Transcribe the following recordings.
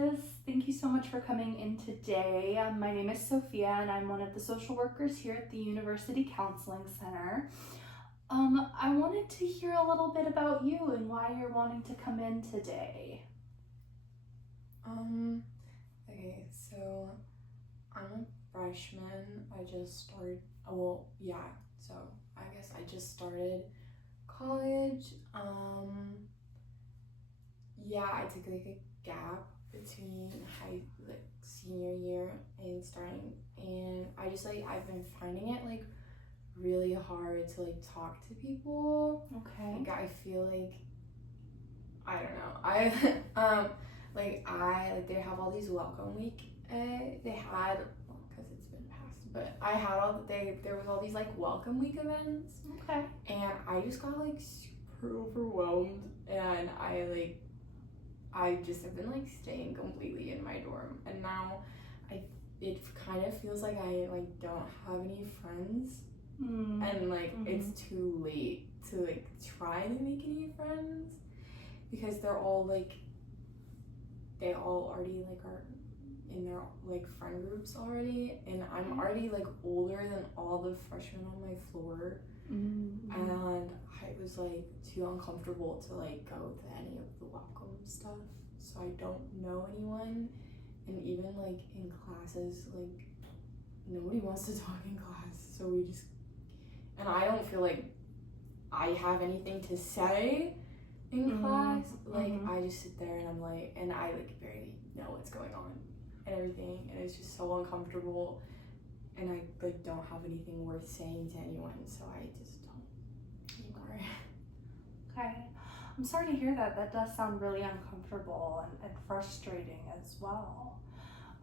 classes. Thank you so much for coming in today. My name is Sophia and I'm one of the social workers here at the University Counseling Center. I wanted to hear a little bit about you and why you're wanting to come in today. Okay, so I'm a freshman. I just started, so I guess I just started college. I took like a gap between senior year and starting, and I've been finding it like really hard to like talk to people. Okay. Like I feel like, I don't know, they have all these welcome week, they had, because it's been passed, but there was all these like welcome week events. Okay. And I just got like super overwhelmed, and I just have been like staying completely in my dorm, and now it kind of feels like I like don't have any friends, and like it's too late to like try to make any friends because they all already like are in their like friend groups already, and I'm already like older than all the freshmen on my floor. And I was like too uncomfortable to like go to any of the welcome stuff, so I don't know anyone, and even like in classes, like nobody wants to talk in class, so and I don't feel like I have anything to say in class. I just sit there and I'm like, and I like barely know what's going on and everything, and it's just so uncomfortable, and I like don't have anything worth saying to anyone, so I just don't anymore. Okay. I'm sorry to hear that. That does sound really uncomfortable and frustrating as well.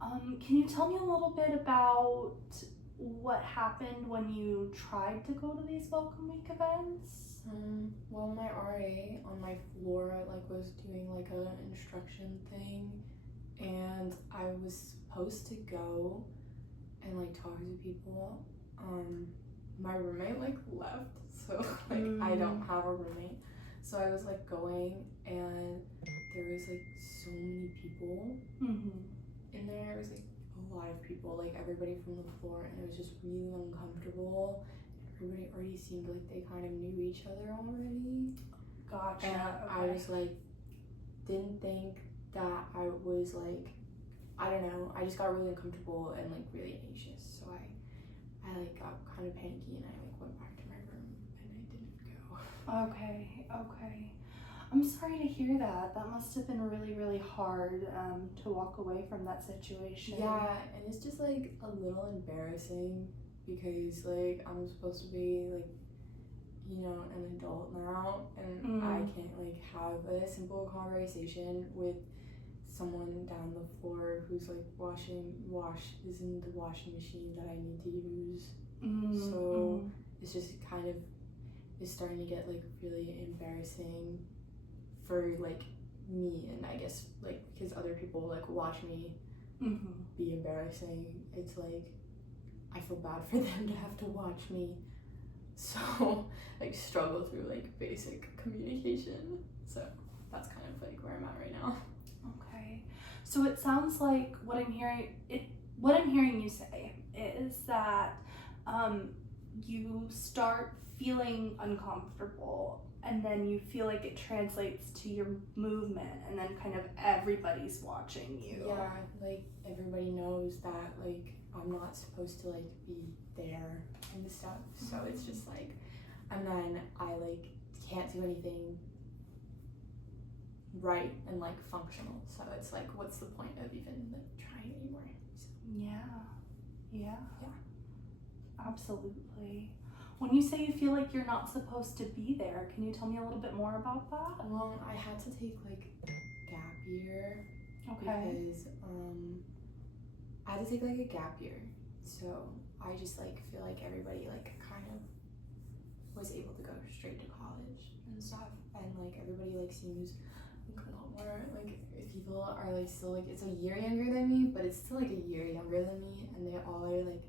Can you tell me a little bit about what happened when you tried to go to these welcome week events? Well, my RA on my floor like was doing like an instruction thing, and I was supposed to go and like talk to people. My roommate like left, so like I don't have a roommate, so I was like going, and there was like so many people in there. It was like a lot of people, like everybody from the floor, and it was just really uncomfortable. Everybody already seemed like they kind of knew each other already. Gotcha. And okay. I was like, didn't think that I was like, I don't know, I just got really uncomfortable and like really anxious, so I like got kind of panicky, and I like went back to my room and I didn't go. Okay. I'm sorry to hear that. That must have been really, really hard to walk away from that situation. Yeah, and it's just like a little embarrassing because like I'm supposed to be like, you know, an adult now, and I can't like have a simple conversation with someone down the floor who's like is in the washing machine that I need to use. So it's just kind of, it's starting to get like really embarrassing for like me, and I guess like because other people like watch me be embarrassing, it's like I feel bad for them to have to watch me so like struggle through like basic communication. So that's kind of like where I'm at right now. Okay. So it sounds like what I'm hearing you say is that you start feeling uncomfortable, and then you feel like it translates to your movement, and then kind of everybody's watching you. Yeah, like everybody knows that like I'm not supposed to like be there and stuff, so it's just like, and then I like can't do anything right and like functional, so it's like, what's the point of even like trying anymore? So. Yeah, absolutely. When you say you feel like you're not supposed to be there, can you tell me a little bit more about that? Well, I had to take like gap year. Okay. Because I had to take like a gap year, so I just like feel like everybody like kind of was able to go straight to college and stuff, and like everybody like seems like a lot more like, if people are like still like, it's a year younger than me, but it's still like a year younger than me, and they all are like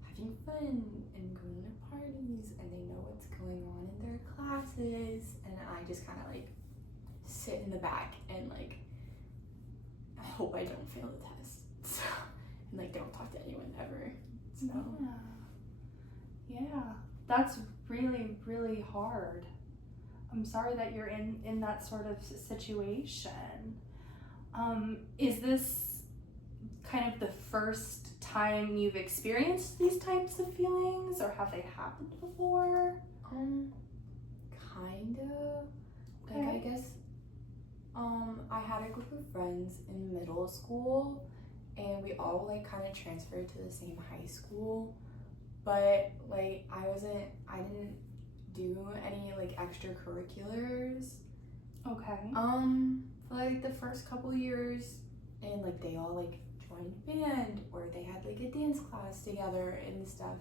having fun and going to parties, and they know what's going on in their classes, and I just kind of like sit in the back and like I hope I don't fail the test. So, and like don't talk to anyone ever. So yeah, that's really, really hard. I'm sorry that you're in that sort of situation. Is this kind of the first time you've experienced these types of feelings, or have they happened before? Kind of. Okay. Like I guess I had a group of friends in middle school, and we all like kind of transferred to the same high school, but like I didn't do any like extracurriculars Okay. for like the first couple years, and like they all like joined band or they had like a dance class together and stuff,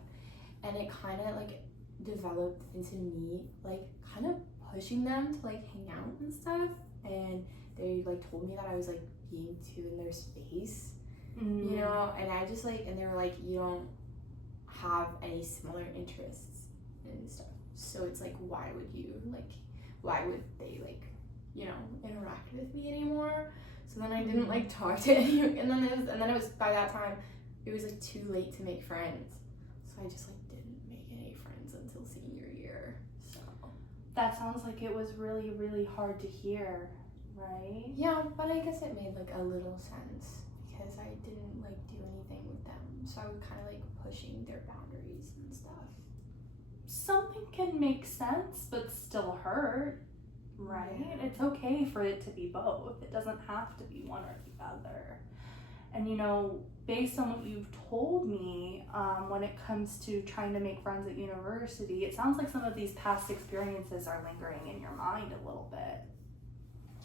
and it kind of like developed into me like kind of pushing them to like hang out and stuff, and they like told me that I was like being too in their space, you know, and I just like, and they were like, you don't have any similar interests and stuff, so it's like why would they like, you know, interact with me anymore. So then I didn't like talk to anyone, and then it was by that time it was like too late to make friends, so I just like didn't make any friends until senior year. So That sounds like it was really, really hard to hear, right? yeah, but I guess it made like a little sense because I didn't like do anything with them, so I was kind of like pushing their boundaries and stuff. Something can make sense but still hurt, right? Yeah. It's okay for it to be both. It doesn't have to be one or the other. And you know, based on what you've told me, when it comes to trying to make friends at university, it sounds like some of these past experiences are lingering in your mind a little bit.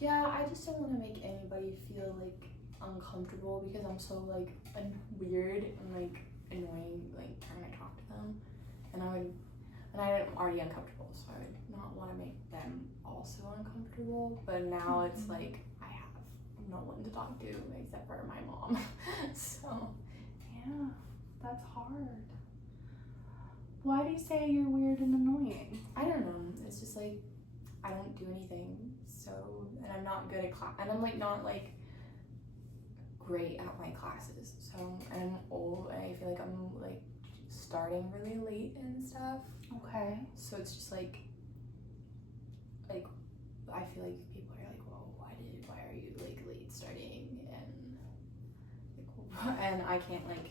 Yeah, I just don't want to make anybody feel like uncomfortable because I'm so like weird and like annoying like trying to talk to them, and I'm already uncomfortable, so I would not want to make them also uncomfortable. But now it's like I have no one to talk to except for my mom. So Yeah, that's hard. Why do you say you're weird and annoying? I don't know. It's just like I don't do anything. So, and I'm not good at class, and I'm like not like great at my classes. So, and I'm old, and I feel like I'm like starting really late and stuff. Okay. So it's just like I feel like people are like, well, why are you like late starting, and I can't like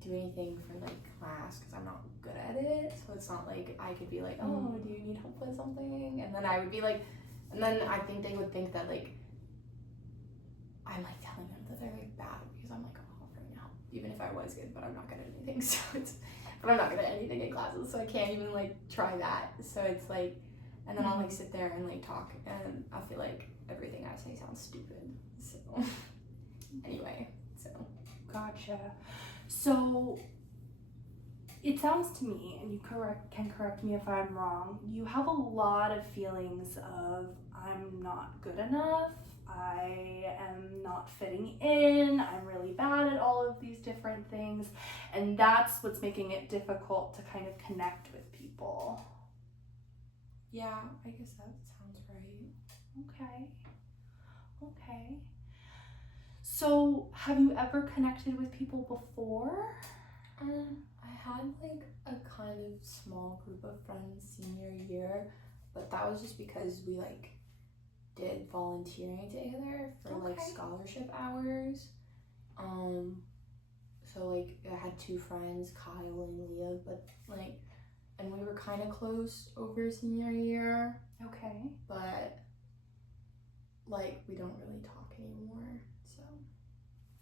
do anything for like class because I'm not good at it. So it's not like I could be like, oh, do you need help with something? And then I would be like, and then I think they would think that like I'm like telling them that they're like bad because I'm like, oh, offering help, even if I was good, but I'm not good at anything. So but I'm not good at anything in classes, so I can't even like try that. So it's like, and then I'll like sit there and like talk, and I feel like everything I say sounds stupid. So anyway, so Gotcha. So it sounds to me, and you can correct me if I'm wrong, you have a lot of feelings of I'm not good enough, I am not fitting in, I'm really bad at all of these different things, and that's what's making it difficult to kind of connect with people. yeah, I guess that sounds right. Okay. So have you ever connected with people before? I had like a kind of small group of friends senior year, but that was just because we like did volunteering together for like scholarship hours. So like I had two friends, Kyle and Leah, but like, and we were kind of close over senior year. Okay. But like we don't really talk anymore. So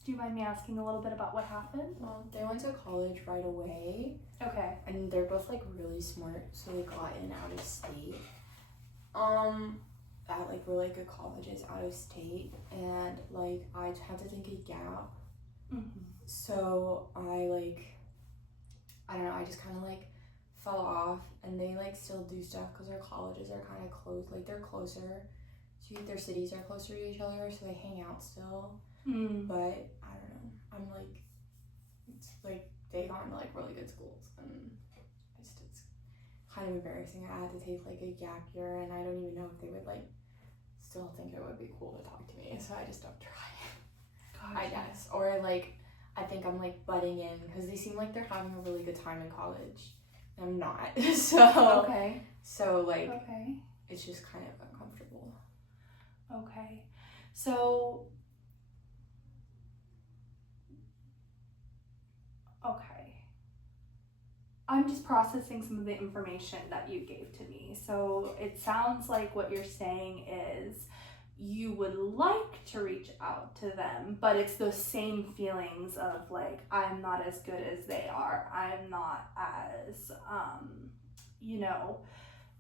do you mind me asking a little bit about what happened? well, they went to college right away. Okay. And they're both like really smart, so they got in out of state. At like really good colleges out of state, and like I had to take a gap. So I don't know, I just kind of like fell off, and they like still do stuff because their colleges are kind of close, like they're closer to, their cities are closer to each other, so they hang out still. But I don't know, I'm like, it's like they got into like really good schools, and it's kind of embarrassing. I had to take like a gap year, and I don't even know if they would like still think it would be cool to talk to me, so I just don't try. I guess. Or like, I think I'm like butting in because they seem like they're having a really good time in college. And I'm not. Okay. So like, Okay. it's just kind of uncomfortable. Okay. So, okay. I'm just processing some of the information that you gave to me. So it sounds like what you're saying is you would like to reach out to them, but it's those same feelings of like, I'm not as good as they are. I'm not as,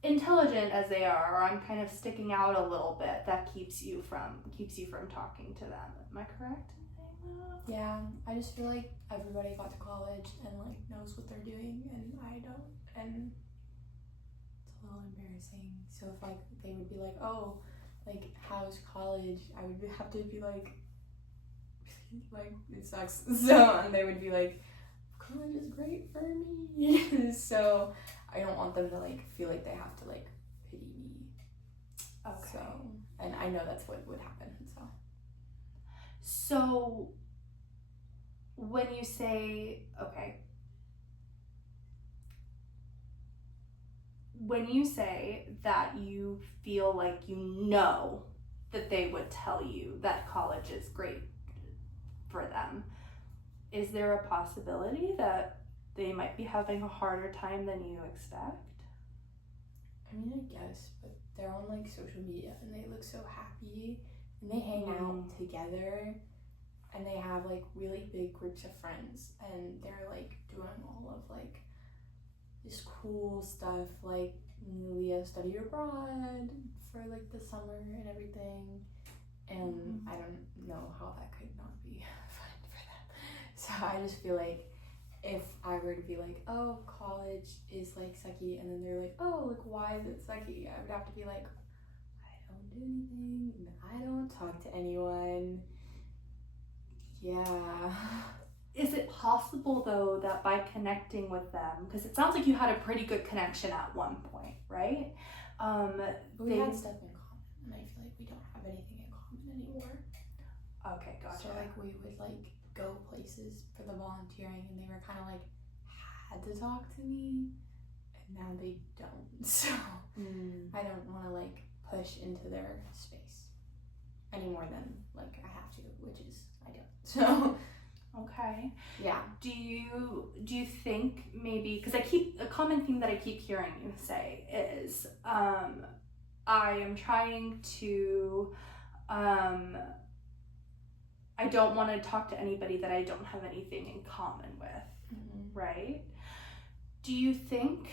intelligent as they are, or I'm kind of sticking out a little bit. That keeps you from talking to them. Am I correct in saying that? Yeah, I just feel like everybody got to college and like knows what they're doing, and I don't, and it's a little embarrassing. So if like they would be like, oh, like how's college? I would have to be like it sucks. So and they would be like, college is great for me. So I don't want them to like feel like they have to like pity me. Okay. So and I know that's what would happen. So when you say, okay, when you say that you feel like you know that they would tell you that college is great for them, is there a possibility that they might be having a harder time than you expect? I mean, I guess, but they're on like social media and they look so happy and they hang out together and they have like really big groups of friends and they're like doing all of like this cool stuff like Leah study abroad for like the summer and everything, and I don't know how that could not be fun for them. So I just feel like if I were to be like, oh, college is like sucky, and then they're like, oh, like why is it sucky? I would have to be like, I don't do anything, I don't talk to anyone. Yeah. Is it possible though that by connecting with them, because it sounds like you had a pretty good connection at one point, right? We had stuff in common, and I feel like we don't have anything in common anymore. Okay, gotcha. So like we would like go places for the volunteering, and they were kind of like had to talk to me, and now they don't. So I don't want to like push into their space any more than like I have to, which is I don't. So. Okay. Yeah. Do you think maybe, because a common theme that I keep hearing you say is I am trying to I don't want to talk to anybody that I don't have anything in common with, right? Do you think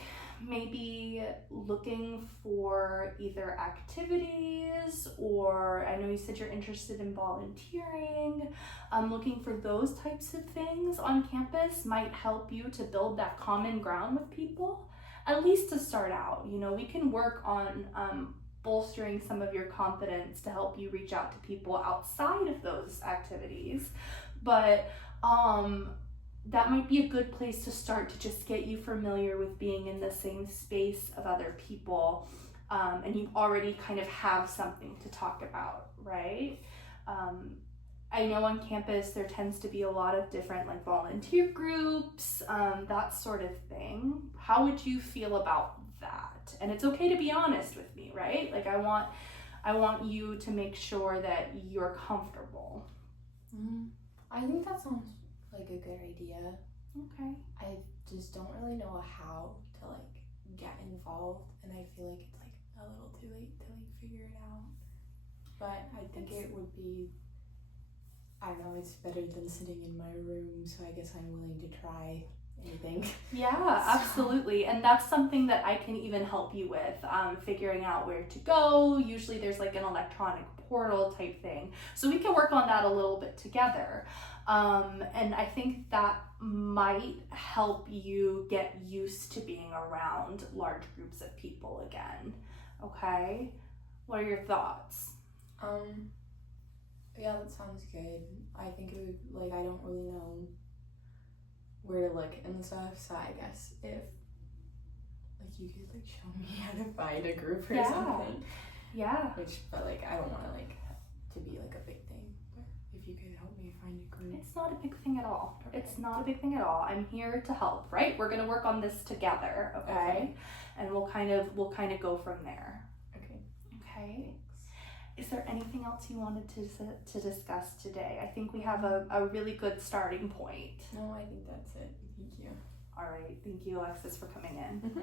maybe looking for either activities, or I know you said you're interested in volunteering, looking for those types of things on campus might help you to build that common ground with people, at least to start out. We can work on bolstering some of your confidence to help you reach out to people outside of those activities, but that might be a good place to start to just get you familiar with being in the same space of other people, and you already kind of have something to talk about, right? I know on campus there tends to be a lot of different like volunteer groups, that sort of thing. How would you feel about that? And it's okay to be honest with me, right? Like I want you to make sure that you're comfortable. I think that sounds like a good idea. Okay. I just don't really know how to like get involved, and I feel like it's like a little too late to like figure it out. But I think it would be, I don't know, it's better than sitting in my room, so I guess I'm willing to try anything. Yeah, absolutely. And that's something that I can even help you with, figuring out where to go. Usually there's like an electronic portal type thing, so we can work on that a little bit together. And I think that might help you get used to being around large groups of people again. Okay? What are your thoughts? Yeah, that sounds good. I think it would, like, I don't really know where to look and stuff, so I guess if, like, you could, like, show me how to find a group or something. Yeah. But, like, I don't want to, like, to be, like, a big thing, but if you could help me find agree. It's not a big thing at all. Okay. It's not a big thing at all. I'm here to help, right? We're gonna work on this together, okay? And we'll kind of go from there. Okay. Okay. Thanks. Is there anything else you wanted to discuss today? I think we have a really good starting point. No, I think that's it. Thank you. All right. Thank you, Alexis, for coming in. Mm-hmm.